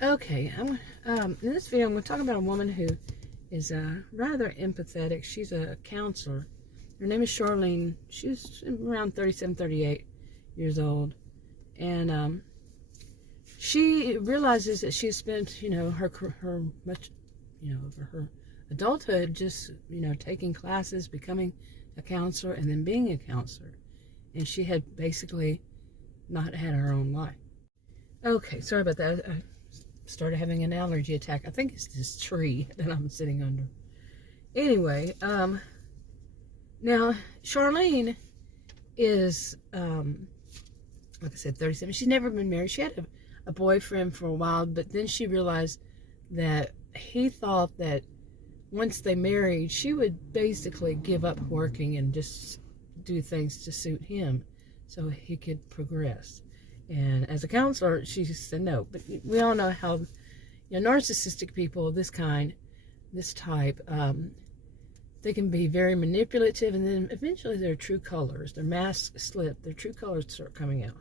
Okay, in this video I'm going to talk about a woman who is rather empathetic. She's a counselor. Her name is Charlene. She's around 37, 38 years old. And she realizes that she's spent, her much, over her adulthood just, taking classes, becoming a counselor, and then being a counselor. And she had basically not had her own life. Okay, sorry about that. I started having an allergy attack. I think it's this tree that I'm sitting under. Anyway, now Charlene is, like I said, 37. She's never been married. She had a boyfriend for a while, but then she realized that he thought that once they married, she would basically give up working and just do things to suit him so he could progress. And as a counselor, she said no. But we all know how, narcissistic people of this kind, this type, they can be very manipulative, and then eventually their true colors, their masks slip, their true colors start coming out.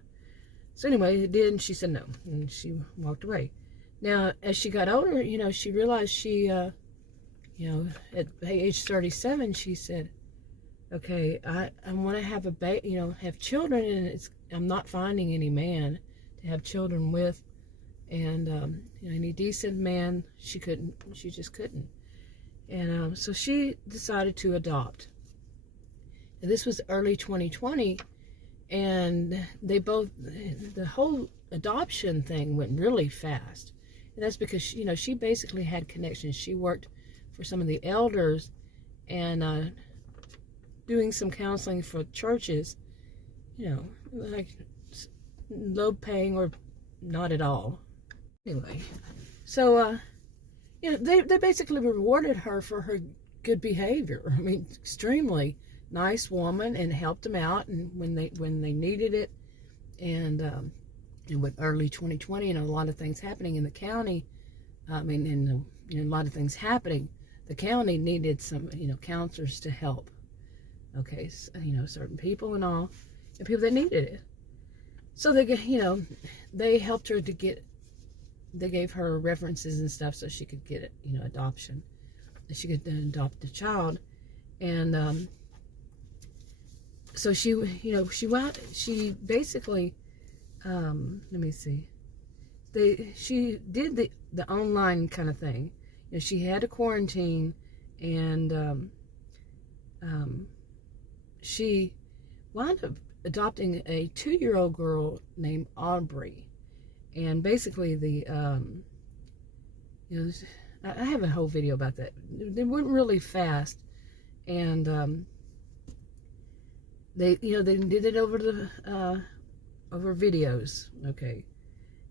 So anyway, it did, and she said no, and she walked away. Now, as she got older, she realized she, at age 37, she said, okay, I want to have have children, and I'm not finding any man to have children with, and any decent man, she just couldn't. And so she decided to adopt. And this was early 2020, and the whole adoption thing went really fast. And that's because she basically had connections. She worked for some of the elders and doing some counseling for churches, like low paying or not at all. Anyway, so they basically rewarded her for her good behavior. I mean, extremely nice woman, and helped them out, and when they needed it. And with early 2020 and a lot of things happening in the county, a lot of things happening, the county needed some counselors to help. Okay, so, certain people and all, and people that needed it. So they helped her to get. They gave her references and stuff so she could get it, adoption. She could then adopt the child, and so she basically, let me see. She did the online kind of thing. She had a quarantine, and she wound up adopting a 2-year-old girl named Aubrey. And basically I have a whole video about that. They went really fast, and they did it over over videos, okay.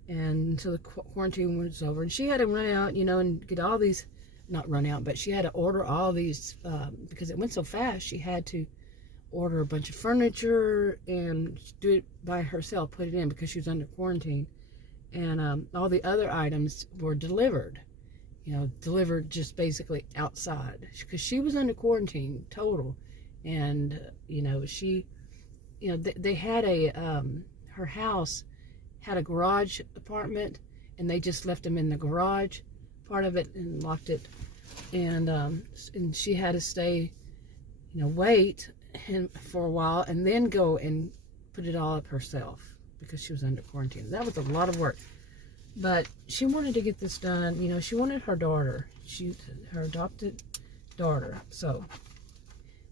And until the quarantine was over, and she had to run out, and get all these, not run out, but she had to order all these, because it went so fast, she had to order a bunch of furniture and do it by herself, put it in, because she was under quarantine. And all the other items were delivered, delivered just basically outside, because she was under quarantine total. And she, they had her house had a garage apartment, and they just left them in the garage part of it and locked it. And she had to stay, wait for a while, and then go and put it all up herself, because she was under quarantine. That was a lot of work, but she wanted to get this done. She wanted her daughter, her adopted daughter. So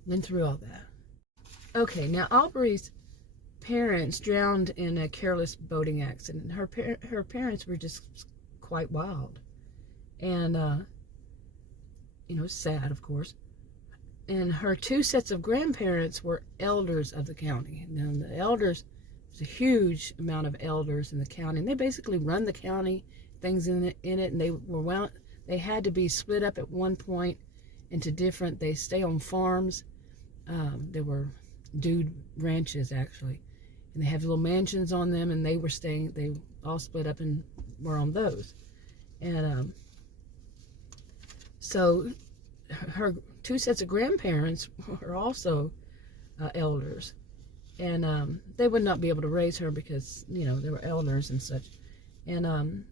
went through all that. Okay, now Aubrey's parents drowned in a careless boating accident. Her parents were just quite wild, and sad, of course. And her 2 sets of grandparents were elders of the county. Now the elders, there's a huge amount of elders in the county, and they basically run the county, things in it, and they had to be split up at one point into different. They stay on farms. They were dude ranches, actually, and they have little mansions on them, and they all split up and were on those. And so her 2 sets of grandparents were also elders. And they would not be able to raise her because, they were elders and such. And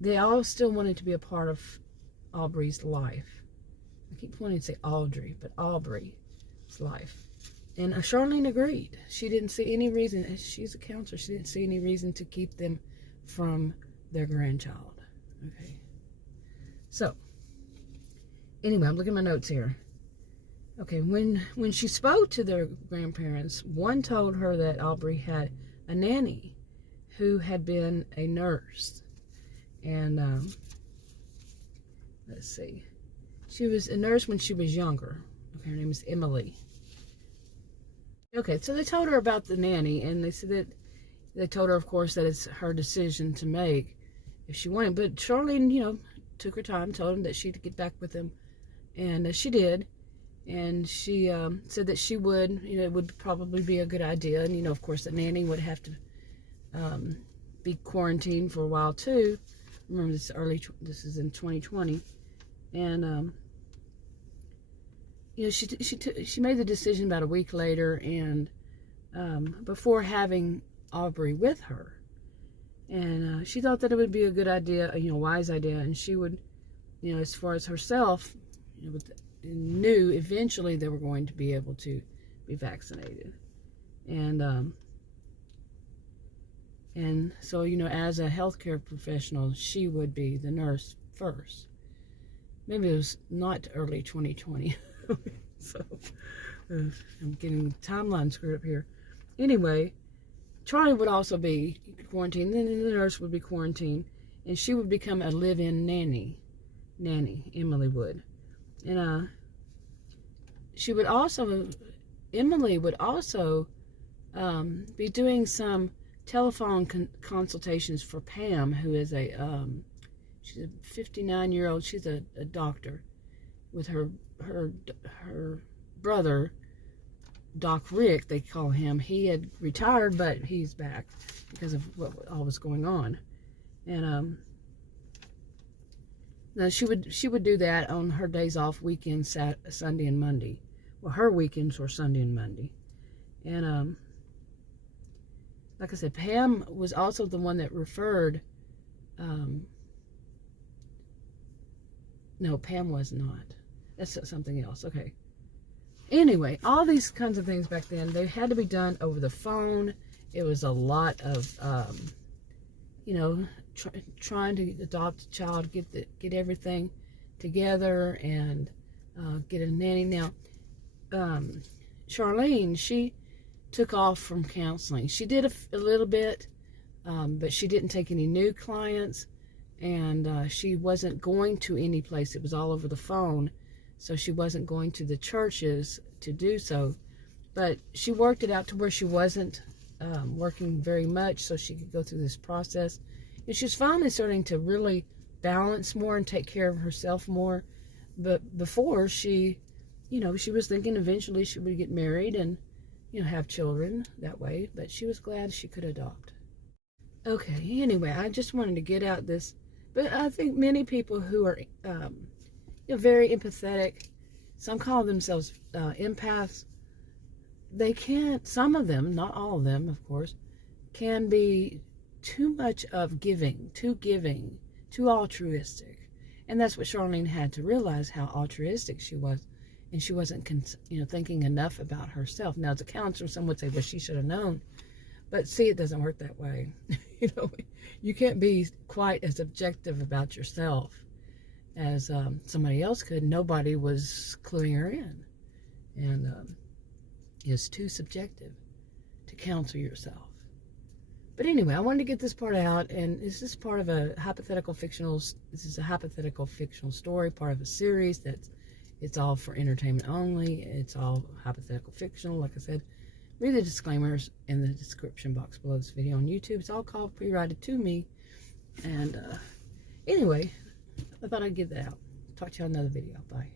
they all still wanted to be a part of Aubrey's life. I keep wanting to say Audrey, but Aubrey's life. And Charlene agreed. She didn't see any reason, she's a counselor, she didn't see any reason to keep them from their grandchild. Okay. So, anyway, I'm looking at my notes here. Okay, when she spoke to their grandparents, one told her that Aubrey had a nanny who had been a nurse. And, let's see. She was a nurse when she was younger. Okay, her name is Emily. Okay, so they told her about the nanny, and they said that they told her, of course, that it's her decision to make if she wanted. But Charlene, you know, took her time, told him that she'd get back with him, and she did. And she said that she would, you know, it would probably be a good idea. And, you know, of course, the nanny would have to be quarantined for a while, too. Remember, this is in 2020. And, you know, she made the decision about a week later, and before having Aubrey with her. And she thought that it would be a good idea, you know, wise idea, and she would, you know, as far as herself, you know, knew eventually they were going to be able to be vaccinated. And so, you know, as a healthcare professional, she would be the nurse first. Maybe it was not early 2020. So, I'm getting the timeline screwed up here. Anyway, Charlie would also be quarantined, then the nurse would be quarantined, and she would become a live-in nanny, Emily would. And Emily would also be doing some telephone consultations for Pam, who is she's a 59-year-old, she's a doctor, with her brother, Doc Rick, they call him. He had retired, but he's back because of what all was going on. And now she would do that on her days off, weekends, Sunday and Monday. Well, her weekends were Sunday and Monday. And like I said, Pam was also the one that referred. No, Pam was not. That's something else. Okay. Anyway, all these kinds of things back then, they had to be done over the phone. It was a lot of, you know, trying to adopt a child, get everything together, and get a nanny. Now, Charlene, she took off from counseling. She did a little bit, but she didn't take any new clients, and she wasn't going to any place. It was all over the phone. So she wasn't going to the churches to do so. But she worked it out to where she wasn't working very much, so she could go through this process. And she was finally starting to really balance more and take care of herself more. But before, she, you know, she was thinking eventually she would get married and, you know, have children that way. But she was glad she could adopt. Okay, anyway, I just wanted to get out this. But I think many people who are very empathetic, some call themselves empaths. They can't, some of them, not all of them, of course, can be too much of giving, too altruistic. And that's what Charlene had to realize, how altruistic she was. And she wasn't, you know, thinking enough about herself. Now, as a counselor, some would say, well, she should have known. But see, it doesn't work that way. You know, you can't be quite as objective about yourself as somebody else could. Nobody was cluing her in. And it's too subjective to counsel yourself. But anyway, I wanted to get this part out, and this is part of a hypothetical fictional story, part of a series it's all for entertainment only. It's all hypothetical fictional. Like I said, read the disclaimers in the description box below this video on YouTube. It's all copyrighted to me. And anyway, I thought I'd get that out. Talk to you on another video. Bye.